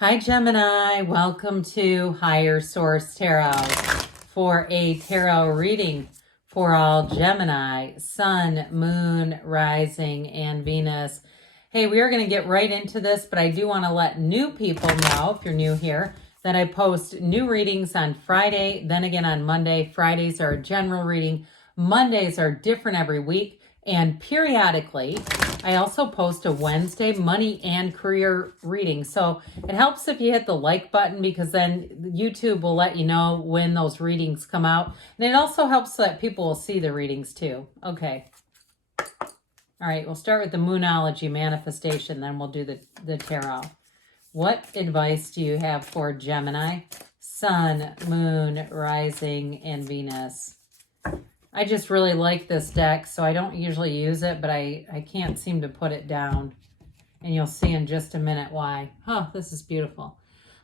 Hi, Gemini. Welcome to Higher Source Tarot for a tarot reading for all Gemini, Sun, Moon, Rising, and Venus. Hey, we are going to get right into this, but I do want to let new people know, if you're new here, that I post new readings on Friday, then again on Monday. Fridays are a general reading. Mondays are different every week. And periodically, I also post a Wednesday money and career reading. So it helps if you hit the like button, because then YouTube will let you know when those readings come out. And it also helps so that people will see the readings too. Okay. All right, we'll start with the Moonology manifestation, then we'll do the tarot. What advice do you have for Gemini, Sun, Moon, Rising, and Venus? I just really like this deck, so I don't usually use it, but I can't seem to put it down. And you'll see in just a minute why. Oh, this is beautiful.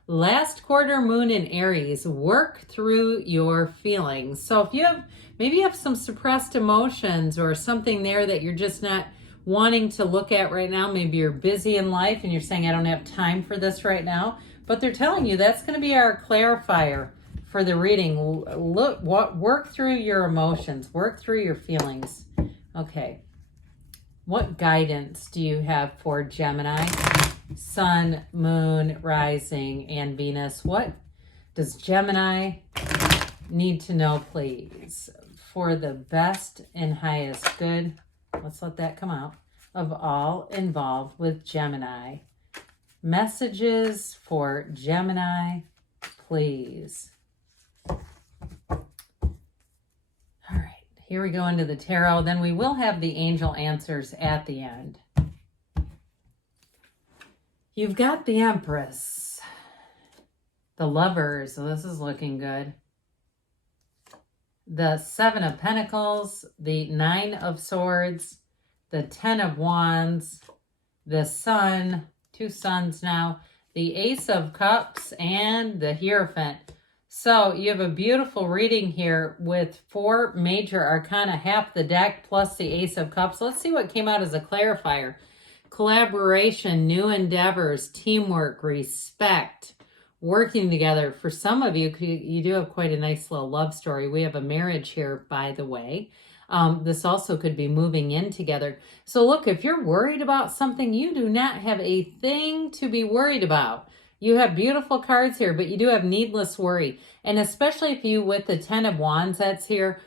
Last quarter moon in Aries, work through your feelings. So if you have, maybe you have some suppressed emotions or something there that you're just not wanting to look at right now. Maybe you're busy in life and you're saying, I don't have time for this right now. But they're telling you that's going to be our clarifier for the reading. Work through your emotions, work through your feelings. Okay. What guidance do you have for Gemini, Sun, Moon, Rising, and Venus? What does Gemini need to know, please, for the best and highest good? Let's let that come out. Of all involved with Gemini. Messages for Gemini, please. Here we go into the tarot. Then we will have the angel answers at the end. You've got the Empress, the Lovers. So this is looking good. The Seven of Pentacles, the Nine of Swords, the Ten of Wands, the Sun, two suns now, the Ace of Cups, and the Hierophant. So you have a beautiful reading here with four major arcana, half the deck plus the Ace of Cups. Let's see what came out as a clarifier. Collaboration, new endeavors, teamwork, respect, working together. For some of you, you do have quite a nice little love story. We have a marriage here, by the way. This also could be moving in together. So look, if you're worried about something, you do not have a thing to be worried about. You have beautiful cards here, but you do have needless worry. And especially if you, with the Ten of Wands that's here,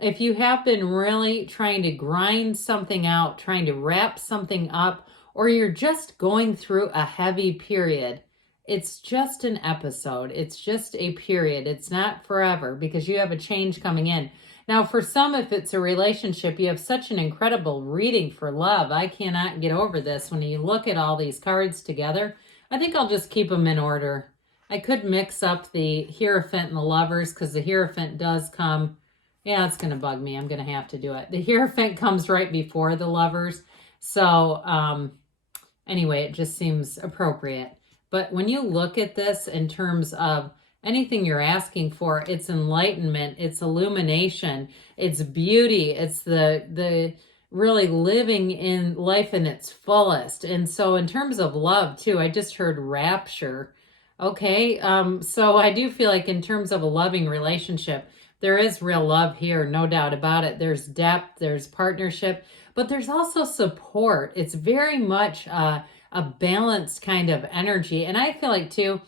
if you have been really trying to grind something out, trying to wrap something up, or you're just going through a heavy period, it's just an episode. It's just a period. It's not forever, because you have a change coming in. Now, for some, if it's a relationship, you have such an incredible reading for love. I cannot get over this. When you look at all these cards together, I think I'll just keep them in order. I could mix up the Hierophant and the Lovers, because the Hierophant does come. Yeah, it's going to bug me. I'm going to have to do it. The Hierophant comes right before the Lovers. So anyway, it just seems appropriate. But when you look at this in terms of anything you're asking for, it's enlightenment, it's illumination, it's beauty, it's the really living in life in its fullest. And so in terms of love too, I just heard rapture. Okay, so I do feel like in terms of a loving relationship, there is real love here, no doubt about it. There's depth, there's partnership, but there's also support. It's very much a balanced kind of energy. And I feel like too,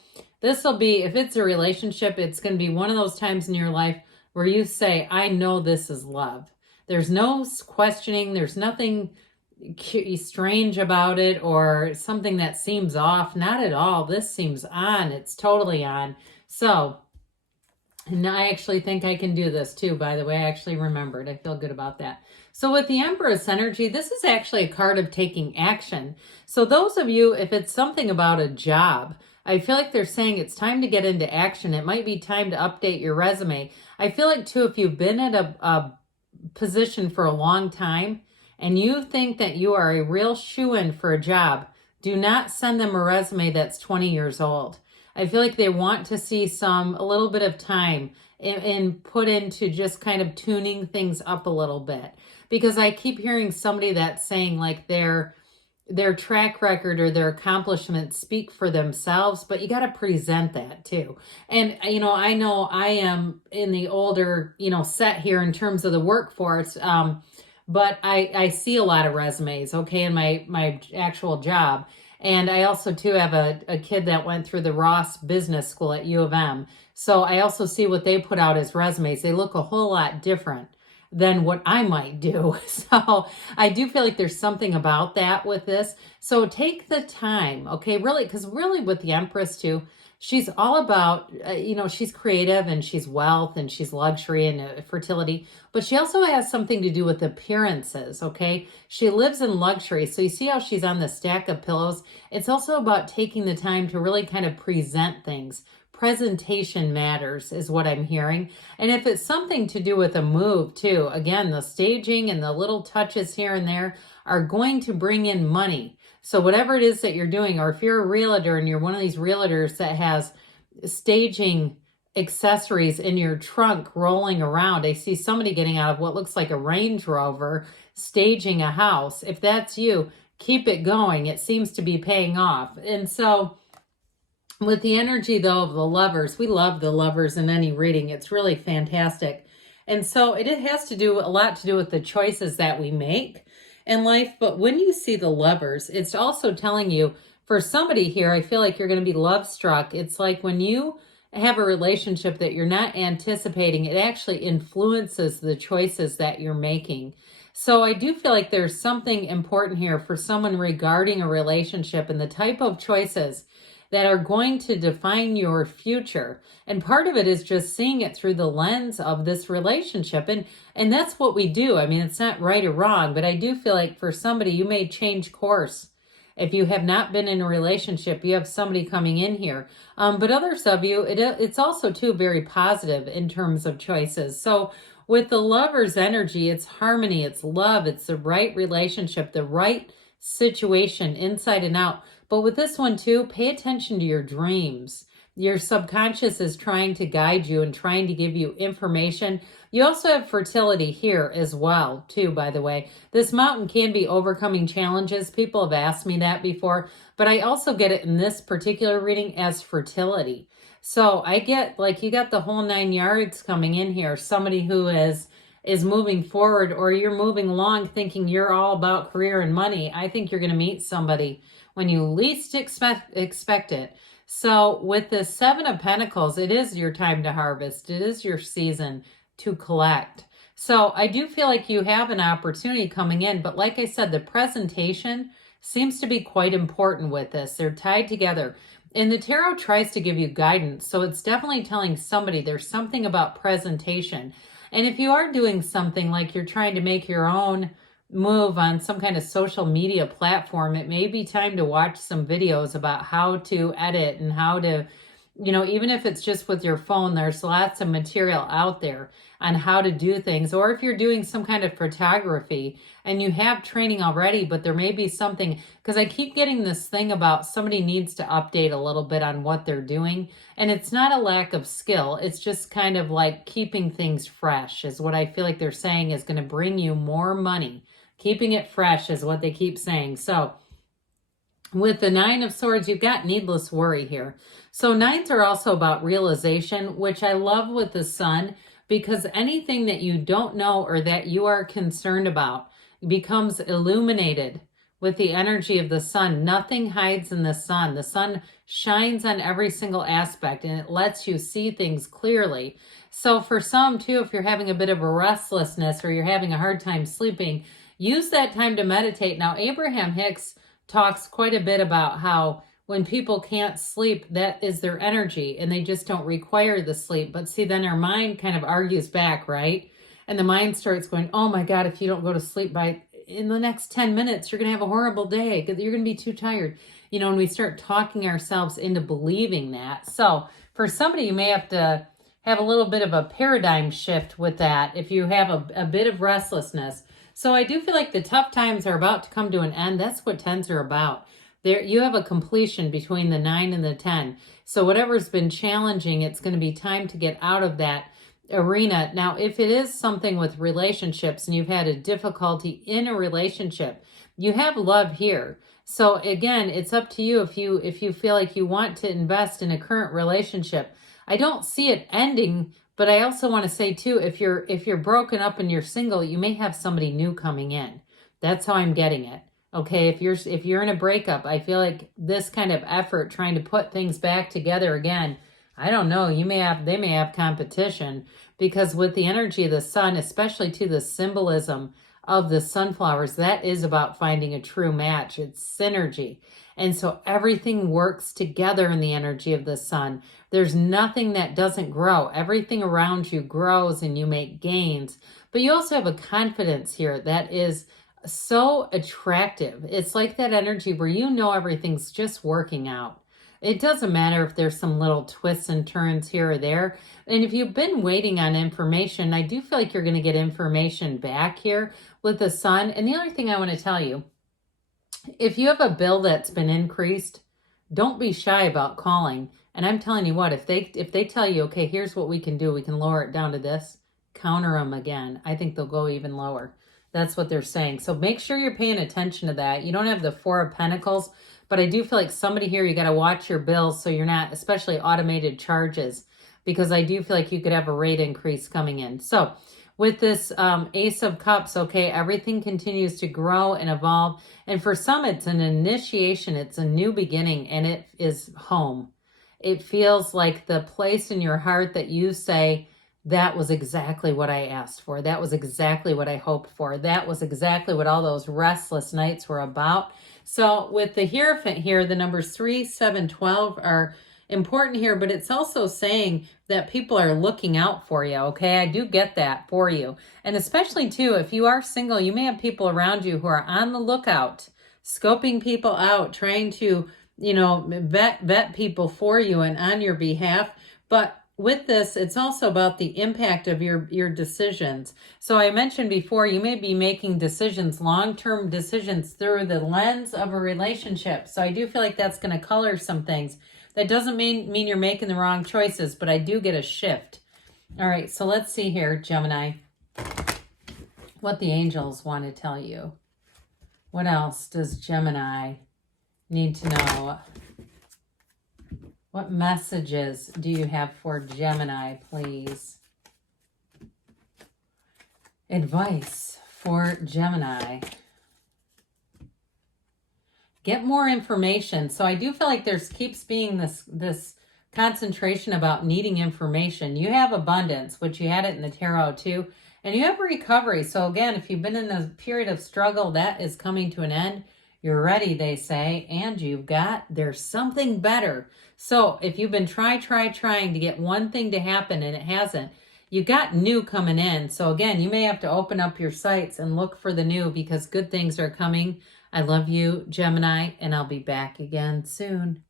this will be, if it's a relationship, it's going to be one of those times in your life where you say, I know this is love. There's no questioning. There's nothing strange about it or something that seems off. Not at all. This seems on. It's totally on. So, and I actually think I can do this too, by the way. I actually remembered. I feel good about that. So with the Empress energy, this is actually a card of taking action. So those of you, if it's something about a job, I feel like they're saying it's time to get into action. It might be time to update your resume. I feel like too, if you've been at a position for a long time and you think that you are a real shoo-in for a job, do not send them a resume that's 20 years old. I feel like they want to see a little bit of time and put into just kind of tuning things up a little bit, because I keep hearing somebody that's saying like they're their track record or their accomplishments speak for themselves, but you got to present that too. And, I know I am in the older, set here in terms of the workforce. But I see a lot of resumes, okay, in my actual job. And I also too have a kid that went through the Ross Business School at U of M. So I also see what they put out as resumes. They look a whole lot different than what I might do. So I do feel like there's something about that with this. So take the time, okay? Really, because really with the Empress too, she's all about, she's creative and she's wealth and she's luxury and fertility, but she also has something to do with appearances, okay? She lives in luxury. So you see how she's on the stack of pillows? It's also about taking the time to really kind of present things. Presentation matters is what I'm hearing. And if it's something to do with a move too, again, the staging and the little touches here and there are going to bring in money. So whatever it is that you're doing, or if you're a realtor and you're one of these realtors that has staging accessories in your trunk rolling around, I see somebody getting out of what looks like a Range Rover staging a house. If that's you, keep it going. It seems to be paying off. And so with the energy, though, of the Lovers, we love the Lovers in any reading. It's really fantastic. And so it has to do a lot to do with the choices that we make in life. But when you see the Lovers, it's also telling you, for somebody here, I feel like you're going to be love struck. It's like when you have a relationship that you're not anticipating, it actually influences the choices that you're making. So I do feel like there's something important here for someone regarding a relationship and the type of choices that are going to define your future. And part of it is just seeing it through the lens of this relationship. And that's what we do. I mean, it's not right or wrong, but I do feel like for somebody, you may change course. If you have not been in a relationship, you have somebody coming in here. But others of you, it's also too very positive in terms of choices. So with the Lover's energy, it's harmony, it's love, it's the right relationship, the right situation inside and out. But with this one too, pay attention to your dreams. Your subconscious is trying to guide you and trying to give you information. You also have fertility here as well, too, by the way. This mountain can be overcoming challenges. People have asked me that before, but I also get it in this particular reading as fertility. So I get, like, you got the whole 9 yards coming in here. Somebody who is moving forward, or you're moving along thinking you're all about career and money. I think you're going to meet somebody when you least expect it. So with the 7 of Pentacles, it is your time to harvest. It is your season to collect. So I do feel like you have an opportunity coming in, but like I said, the presentation seems to be quite important with this. They're tied together. And the tarot tries to give you guidance. So it's definitely telling somebody there's something about presentation. And if you are doing something like you're trying to make your own move on some kind of social media platform, it may be time to watch some videos about how to edit and how to, even if it's just with your phone, there's lots of material out there on how to do things. Or if you're doing some kind of photography and you have training already, but there may be something, because I keep getting this thing about somebody needs to update a little bit on what they're doing. And it's not a lack of skill. It's just kind of like keeping things fresh is what I feel like they're saying is going to bring you more money. Keeping it fresh is what they keep saying. So with the 9 of Swords, you've got needless worry here. So 9s are also about realization, which I love with the Sun, because anything that you don't know or that you are concerned about becomes illuminated with the energy of the Sun. Nothing hides in the Sun. The Sun shines on every single aspect and it lets you see things clearly. So for some too, if you're having a bit of a restlessness or you're having a hard time sleeping, use that time to meditate. Now, Abraham Hicks talks quite a bit about how when people can't sleep, that is their energy and they just don't require the sleep. But see, then our mind kind of argues back, right? And the mind starts going, oh my God, if you don't go to sleep in the next 10 minutes, you're going to have a horrible day because you're going to be too tired. And we start talking ourselves into believing that. So for somebody, you may have to have a little bit of a paradigm shift with that if you have a bit of restlessness. So I do feel like the tough times are about to come to an end. That's what 10s are about. There, you have a completion between the 9 and the 10. So whatever's been challenging, it's going to be time to get out of that arena. Now, if it is something with relationships and you've had a difficulty in a relationship, you have love here. So again, it's up to you if you feel like you want to invest in a current relationship. I don't see it ending, but I also want to say too, if you're broken up and you're single, you may have somebody new coming in. That's how I'm getting it. Okay, if you're in a breakup, I feel like this kind of effort trying to put things back together again, I don't know, they may have competition, because with the energy of the sun, especially to the symbolism of the sunflowers, that is about finding a true match. It's synergy. And so everything works together in the energy of the sun. There's nothing that doesn't grow. Everything around you grows and you make gains. But you also have a confidence here that is so attractive. It's like that energy where you know everything's just working out. It doesn't matter if there's some little twists and turns here or there. And if you've been waiting on information, I do feel like you're going to get information back here with the sun. And the other thing I want to tell you, if you have a bill that's been increased, don't be shy about calling. And I'm telling you what, if they tell you, okay, here's what we can do, we can lower it down to this, counter them again. I think they'll go even lower. That's what they're saying. So make sure you're paying attention to that. You don't have the Four of Pentacles, but I do feel like somebody here, you got to watch your bills so you're not, especially automated charges, because I do feel like you could have a rate increase coming in. So with this Ace of Cups, okay, everything continues to grow and evolve. And for some, it's an initiation. It's a new beginning, and it is home. It feels like the place in your heart that you say, that was exactly what I asked for. That was exactly what I hoped for. That was exactly what all those restless nights were about. So with the Hierophant here, the numbers 3, 7, 12 are important here, but it's also saying that people are looking out for you, okay? I do get that for you. And especially too, if you are single, you may have people around you who are on the lookout, scoping people out, trying to, vet people for you and on your behalf. But with this, it's also about the impact of your decisions. So I mentioned before, you may be making decisions, long-term decisions through the lens of a relationship. So I do feel like that's going to color some things. That doesn't mean you're making the wrong choices, but I do get a shift. All right, so let's see here, Gemini, what the angels want to tell you. What else does Gemini need to know? What messages do you have for Gemini, please? Advice for Gemini. Get more information. So I do feel like there's keeps being this concentration about needing information. You have abundance, which you had it in the tarot too, and you have recovery. So again, if you've been in a period of struggle, that is coming to an end. You're ready, they say, and there's something better. So if you've been trying to get one thing to happen and it hasn't, you got new coming in. So again, you may have to open up your sights and look for the new, because good things are coming. I love you, Gemini, and I'll be back again soon.